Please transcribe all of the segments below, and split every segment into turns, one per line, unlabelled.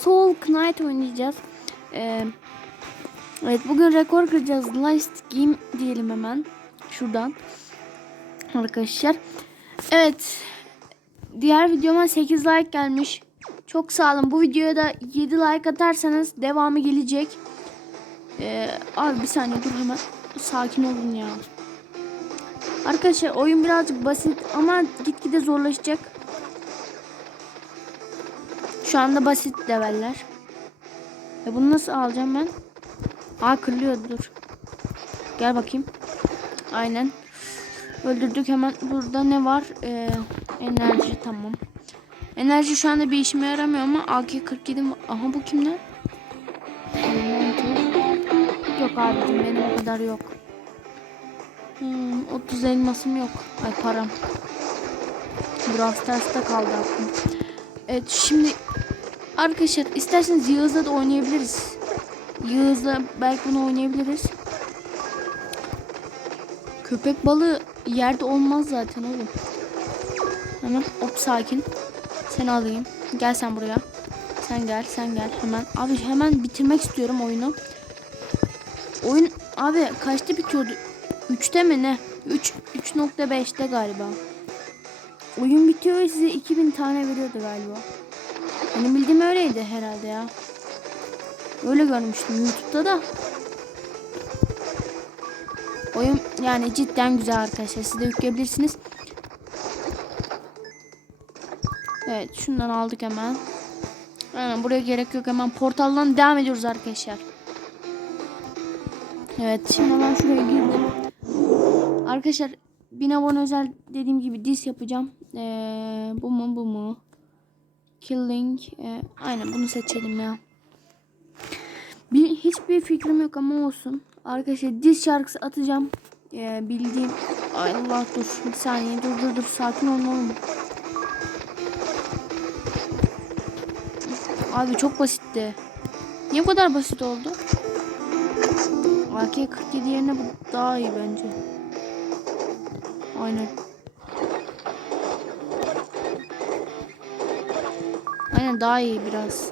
Soul Knight oynayacağız. Ee, evet bugün rekor kıracağız. Last game diyelim hemen. Şuradan. Arkadaşlar. Evet. Diğer videoma 8 like gelmiş. Çok sağ olun. Bu videoya da 7 like atarsanız devamı gelecek. Ee, abi bir saniye dur hemen. Sakin olun ya. Arkadaşlar oyun birazcık basit ama gitgide zorlaşacak. Şu anda basit leveller. E bunu nasıl alacağım ben? Aa kırılıyor dur. Gel bakayım. Aynen. Öldürdük hemen. Burada ne var? Ee, enerji tamam. Enerji şu anda bir işime yaramıyor ama AK-47 mi? Aha bu kimden? Yok abicim benim o kadar yok. Hmm, 30 elmasım yok. Ay param. Brawl Stars'ta kaldı aklım. Evet şimdi arkadaşlar isterseniz Yağız'la da oynayabiliriz. Yağız'la belki bunu oynayabiliriz. Köpek balığı yerde olmaz zaten oğlum. Hemen hop sakin. Seni alayım. Gel sen buraya. Sen gel sen gel hemen. Abi hemen bitirmek istiyorum oyunu. Oyun abi kaçta bitiyordu? 3'te mi ne? 3 3.5'te galiba. Oyun bitiyor ve size 2000 tane veriyordu galiba. Benim bildiğim öyleydi herhalde ya. Öyle görmüştüm YouTube'da da. Oyun yani cidden güzel arkadaşlar. Siz de yükleyebilirsiniz. Evet şundan aldık hemen. Aynen buraya gerek yok. Hemen portaldan devam ediyoruz arkadaşlar. Evet şimdi ben şuraya girdim. Arkadaşlar 1000 abone özel dediğim gibi dis yapacağım. Ee, bu mu bu mu? Killing. Ee, aynen bunu seçelim ya. Bir, hiçbir fikrim yok ama olsun. Arkadaşlar dis şarkısı atacağım. Ee, bildiğim. Ay Allah dur bir saniye dur dur dur sakin olun oğlum. Abi çok basitti. Niye bu kadar basit oldu? AK-47 yerine bu daha iyi bence. Aynen. Aynen daha iyi biraz.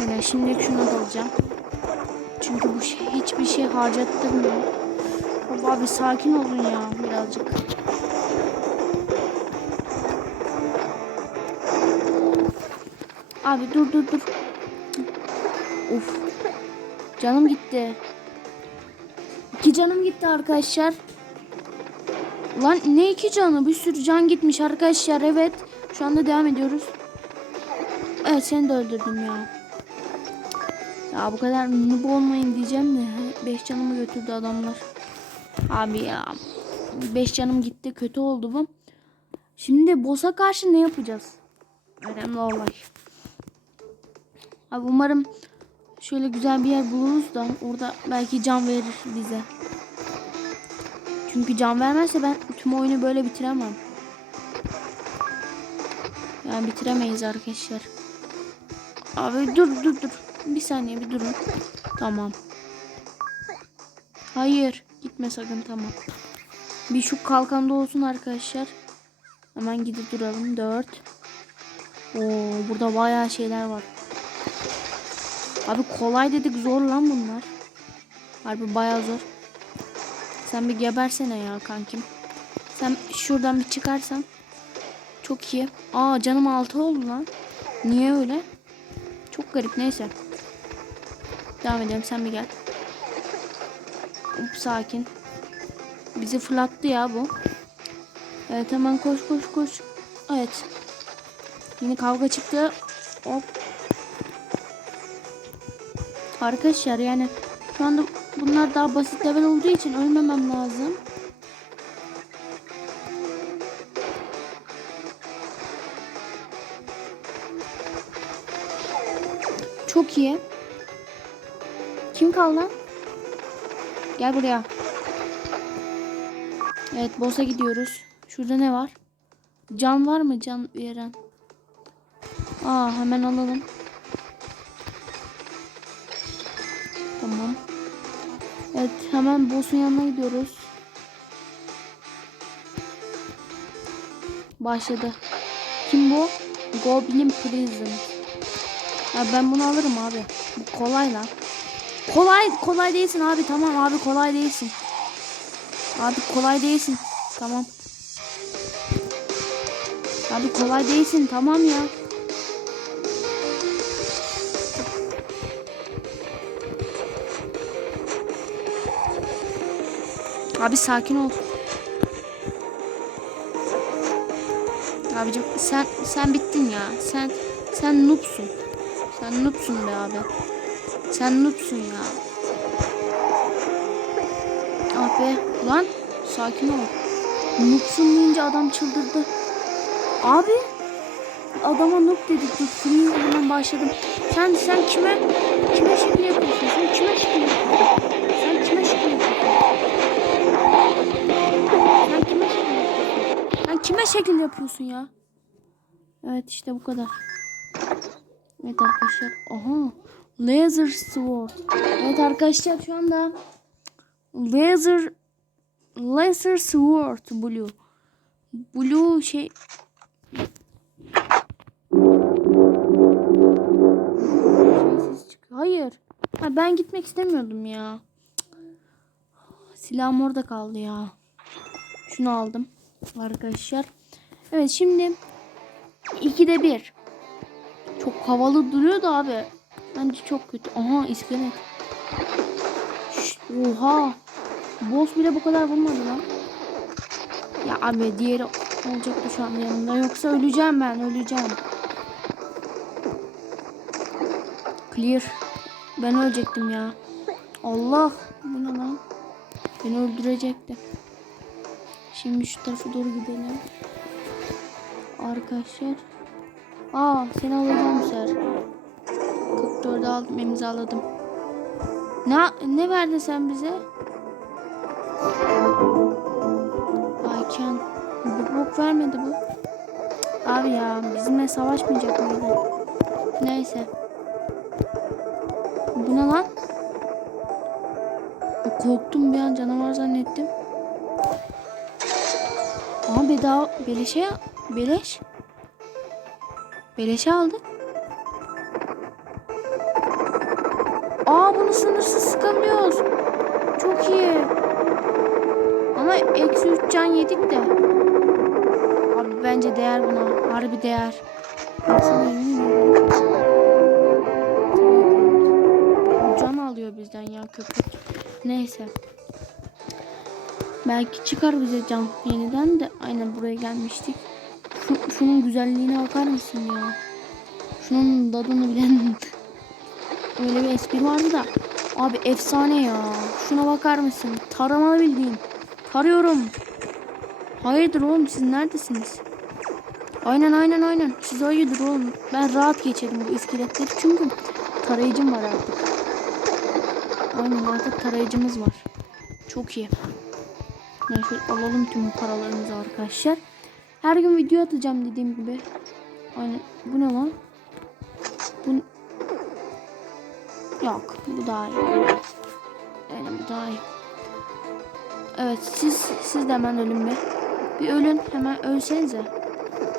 Yani şimdi şunu alacağım. Çünkü bu şey, hiçbir şey harcattırmıyor. Baba abi sakin olun ya birazcık. Abi dur dur dur. Of. Canım gitti. İki canım gitti arkadaşlar. Lan ne iki canı? Bir sürü can gitmiş arkadaşlar. Evet. Şu anda devam ediyoruz. Evet seni de öldürdüm ya. Ya bu kadar noob olmayın diyeceğim de. Beş canımı götürdü adamlar. Abi ya. Beş canım gitti. Kötü oldu bu. Şimdi boss'a karşı ne yapacağız? Önemli olay. Abi umarım şöyle güzel bir yer buluruz da orada belki can verir bize. Çünkü can vermezse ben tüm oyunu böyle bitiremem. Yani bitiremeyiz arkadaşlar. Abi dur dur dur. Bir saniye bir durun. Tamam. Hayır. Gitme sakın tamam. Bir şu kalkanda olsun arkadaşlar. Hemen gidip duralım. 4. Oo burada bayağı şeyler var. Abi kolay dedik zor lan bunlar. Harbi bayağı zor. Sen bir gebersene ya kankim. Sen şuradan bir çıkarsan. Çok iyi. Aa canım altı oldu lan. Niye öyle? Çok garip neyse. Devam edelim sen bir gel. Hop sakin. Bizi fırlattı ya bu. Evet hemen koş koş koş. Evet. Yine kavga çıktı. Hop. Arkadaşlar yani şu anda bunlar daha basit level olduğu için ölmemem lazım. Çok iyi. Kim kaldı lan? Gel buraya. Evet boss'a gidiyoruz. Şurada ne var? Can var mı can veren? Aa hemen alalım. Hemen boss'un yanına gidiyoruz. Başladı. Kim bu? Goblin Prison. Ya ben bunu alırım abi. Bu kolay lan. Kolay kolay değilsin abi tamam abi kolay değilsin. Abi kolay değilsin. Tamam. Abi kolay değilsin tamam ya. Abi sakin ol. Abicim sen sen bittin ya. Sen sen noobsun. Sen noobsun be abi. Sen noobsun ya. Abi lan sakin ol. Noobsun deyince adam çıldırdı. Abi adama noob dedik. Şunun hemen başladım. Sen sen kime kime şekil yapıyorsun? Sen kime şekil yapıyorsun? Sen kime şekil yapıyorsun ya? Evet işte bu kadar. Evet arkadaşlar. Aha. Laser sword. Evet arkadaşlar şu anda laser laser sword blue. Blue şey. Hayır. Ha, ben gitmek istemiyordum ya. Silahım orada kaldı ya. Şunu aldım arkadaşlar. Evet şimdi ikide bir. Çok havalı duruyor da abi. Bence çok kötü. Aha iskelet. Şşt, oha. Boss bile bu kadar vurmadı lan. Ya abi diğeri olacaktı şu an yanımda. Yoksa öleceğim ben öleceğim. Clear. Ben ölecektim ya. Allah. Bu ne lan? Beni öldürecekti. Şimdi şu tarafa doğru gidelim. Arkadaşlar. Aa seni alacağım sefer. 44'ü aldım imzaladım. Ne ne verdin sen bize? Ayken. Bir bok vermedi bu. Abi ya bizimle savaşmayacak mıydı? Neyse. Bu ne lan? Korktum bir an canavar zannettim. Aa bedava beleşe beleş. Beleşe aldık. Aa bunu sınırsız sıkamıyoruz. Çok iyi. Ama eksi 3 can yedik de. Abi bence değer buna. Harbi değer. Can alıyor bizden ya köpek. Neyse. Belki çıkar bize can yeniden de. Aynen buraya gelmiştik. Şu, şunun güzelliğine bakar mısın ya? Şunun dadını bilen öyle bir espri vardı da. Abi efsane ya. Şuna bakar mısın? Taramalı bildiğin. Tarıyorum. Hayırdır oğlum siz neredesiniz? Aynen aynen aynen. Siz hayırdır oğlum. Ben rahat geçerim bu iskeletleri çünkü tarayıcım var artık. Aynen artık tarayıcımız var. Çok iyi. Ben şöyle alalım tüm paralarımızı arkadaşlar. Her gün video atacağım dediğim gibi. Aynen. Bu ne lan? Bu... Yok. Bu daha iyi. Aynen bu daha iyi. Evet siz siz de hemen ölün be. Bir ölün hemen ölsenize.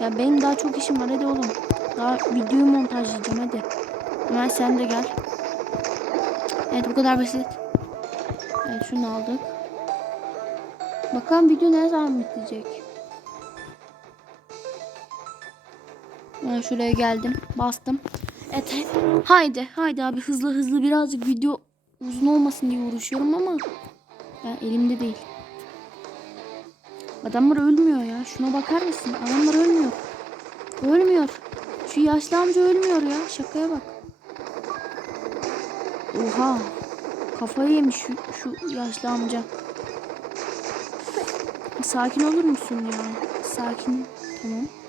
Ya benim daha çok işim var hadi oğlum. Daha videoyu montajlayacağım hadi. Hemen sen de gel. Evet bu kadar basit. Evet şunu aldık. Bakalım video ne zaman bitecek. Ben şuraya geldim. Bastım. Evet. Haydi. Haydi abi hızlı hızlı birazcık video uzun olmasın diye uğraşıyorum ama ya elimde değil. Adamlar ölmüyor ya. Şuna bakar mısın? Adamlar ölmüyor. Ölmüyor. Şu yaşlı amca ölmüyor ya. Şakaya bak. Oha. Kafayı yemiş şu, şu yaşlı amca. Sakin olur musun ya? Sakin. Tamam.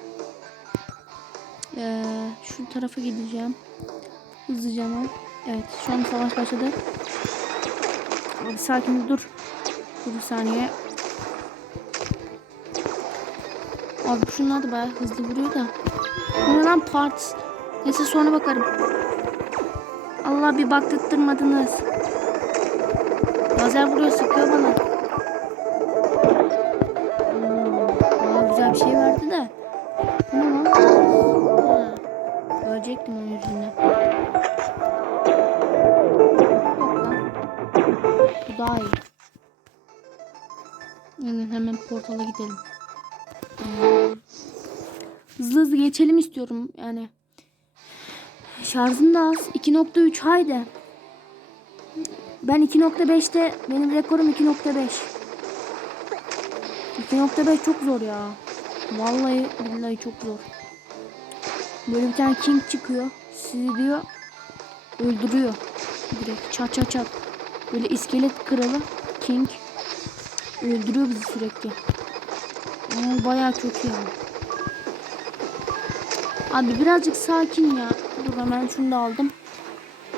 Ee, şu tarafa gideceğim. Hızlıca hemen. Evet şu an savaş başladı. Hadi sakin dur. Dur bir saniye. Abi şunlar da bayağı hızlı vuruyor da. Bu lan parts? Neyse sonra bakarım. Allah bir baktırtmadınız. Lazer vuruyor sıkıyor bana. Gidelim. Hmm. Hızlı hızlı geçelim istiyorum yani. Şarjım da az. 2.3 haydi. Ben 2.5'te benim rekorum 2.5. 2.5 çok zor ya. Vallahi billahi çok zor. Böyle bir tane king çıkıyor. Sizi diyor öldürüyor. Direkt çat çat çat. Böyle iskelet kralı king öldürüyor bizi sürekli. Ama bayağı kötü ya. Abi birazcık sakin ya. Dur hemen şunu da aldım.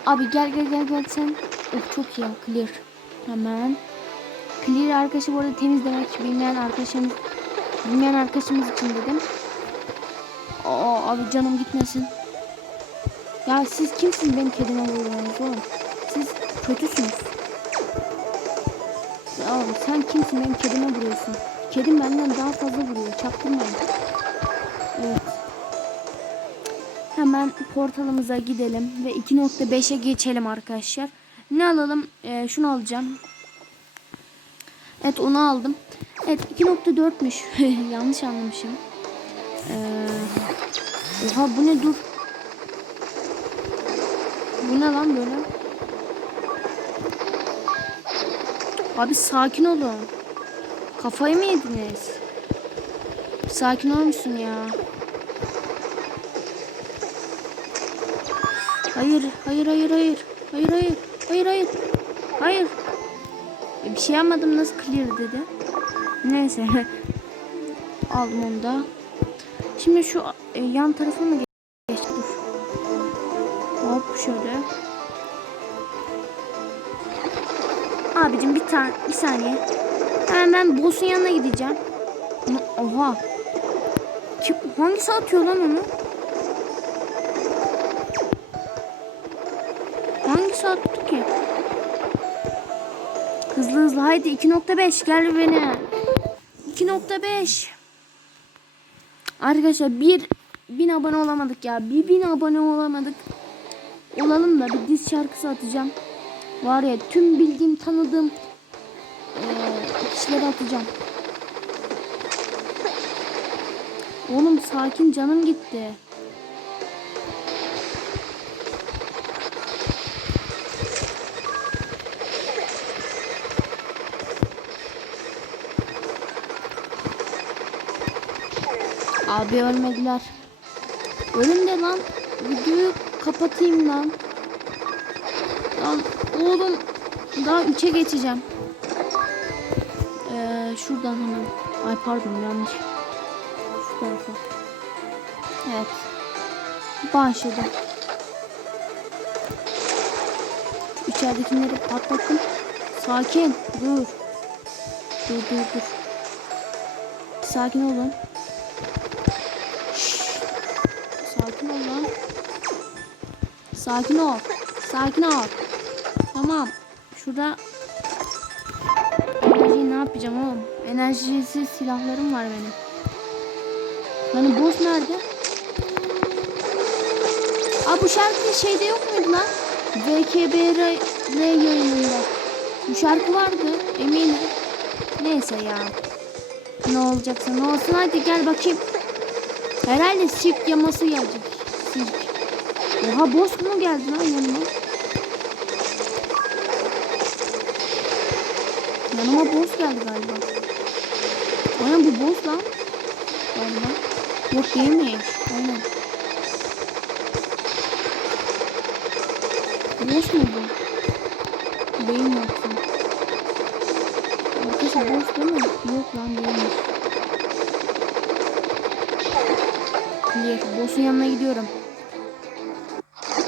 Abi gel gel gel gel sen. Of çok iyi clear. Hemen. Clear arkadaşı bu arada temiz demek. Bilmeyen arkadaşımız bilmeyen arkadaşımız için dedim. Aa abi canım gitmesin. Ya siz kimsiniz benim kedime vuruyorsunuz oğlum? Siz kötüsünüz. Ya oğlum sen kimsin benim kedime vuruyorsun? Kedim benden daha fazla vuruyor. Çaktırmayın. Evet. Hemen portalımıza gidelim ve 2.5'e geçelim arkadaşlar. Ne alalım? Ee, şunu alacağım. Evet onu aldım. Evet 2.4'müş. Yanlış anlamışım. Ee, oha bu ne dur. Bu ne lan böyle? Abi sakin olun. Kafayı mı yediniz? Sakin olur musun ya? Hayır, hayır, hayır, hayır. Hayır, hayır. Hayır, hayır. Hayır. E, bir şey yapmadım nasıl clear dedi. Neyse. Aldım onu da. Şimdi şu e, yan tarafına mı geç? Dur. Hop şöyle. Abicim bir tane bir saniye. Hemen ben boss'un yanına gideceğim. Oha. Kim, hangisi atıyor lan onu? Hangisi attı ki? Hızlı hızlı haydi 2.5 gel beni. 2.5 Arkadaşlar bir bin abone olamadık ya. Bir bin abone olamadık. Olalım da bir diz şarkısı atacağım. Var ya tüm bildiğim tanıdığım kişilere atacağım. Oğlum sakin canım gitti. Abi ölmediler. Ölüm de lan. Videoyu kapatayım lan. Lan oğlum daha 3'e geçeceğim. Ee, şuradan hemen. Ay pardon yanlış. Şu tarafa. Evet. Başladı. İçeridekileri patlattım. Sakin. Dur. Dur dur dur. Sakin olun. Şşş. Sakin ol lan. Sakin ol. Sakin ol. Tamam. Şurada yapacağım oğlum? Enerjisiz silahlarım var benim. Hani boss nerede? Aa bu şarkı şeyde yok muydu lan? VKBR yayınında. Bu şarkı vardı eminim. Neyse ya. Ne olacaksa ne olsun hadi gel bakayım. Herhalde sirk yaması gelecek. Sirk. Oha boss mu geldi lan yanıma? Yanıma boss geldi galiba. Aynen bu boss lan. Galiba. Yok değilmiş. Aynen. Boss mu bu? Mi yoksa? Arkadaşlar boss değil mi? Yok lan değilmiş. Clear. Boss'un yanına gidiyorum.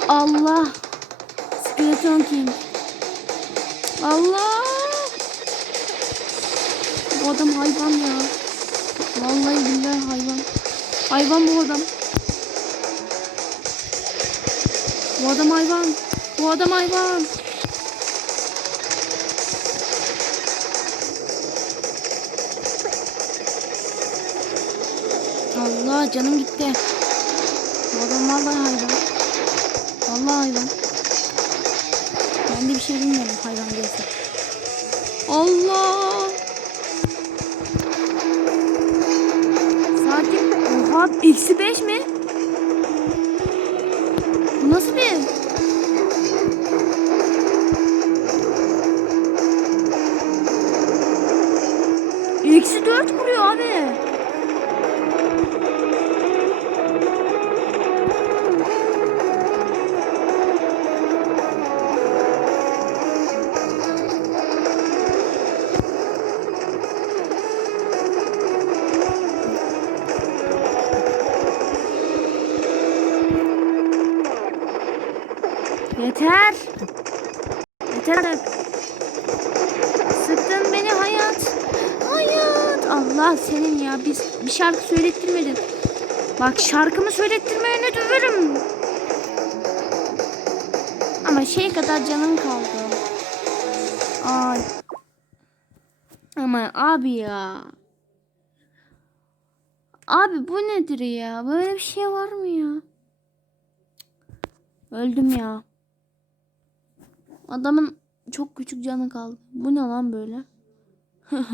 Allah. Skeleton King. Allah. Bu adam hayvan ya. Vallahi billahi hayvan. Hayvan bu adam. Bu adam hayvan. Bu adam hayvan. Allah. Canım gitti. Bu adam vallahi hayvan. Vallahi hayvan. Ben de bir şey bilmiyorum hayvan değilse. Allah. Oha eksi beş mi? Bak şarkımı söylettirmeyene döverim. Ama şey kadar canım kaldı. Ay. Ama abi ya. Abi bu nedir ya? Böyle bir şey var mı ya? Öldüm ya. Adamın çok küçük canı kaldı. Bu ne lan böyle?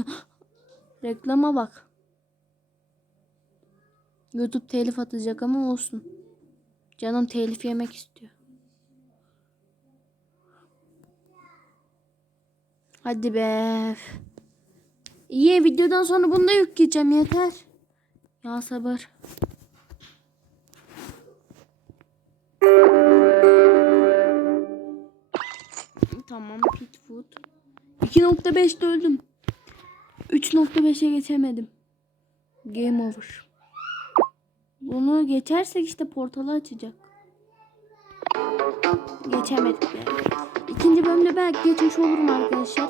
Reklama bak. YouTube telif atacak ama olsun. Canım telif yemek istiyor. Hadi be. İyi videodan sonra bunu da yükleyeceğim yeter. Ya sabır. Tamam pit food. 2.5'te öldüm. 3.5'e geçemedim. Game over. Bunu geçersek işte portalı açacak. Geçemedik. İkinci bölümde belki geçmiş olurum arkadaşlar.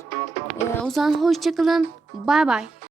Ee, o zaman hoşçakalın. Bay bay.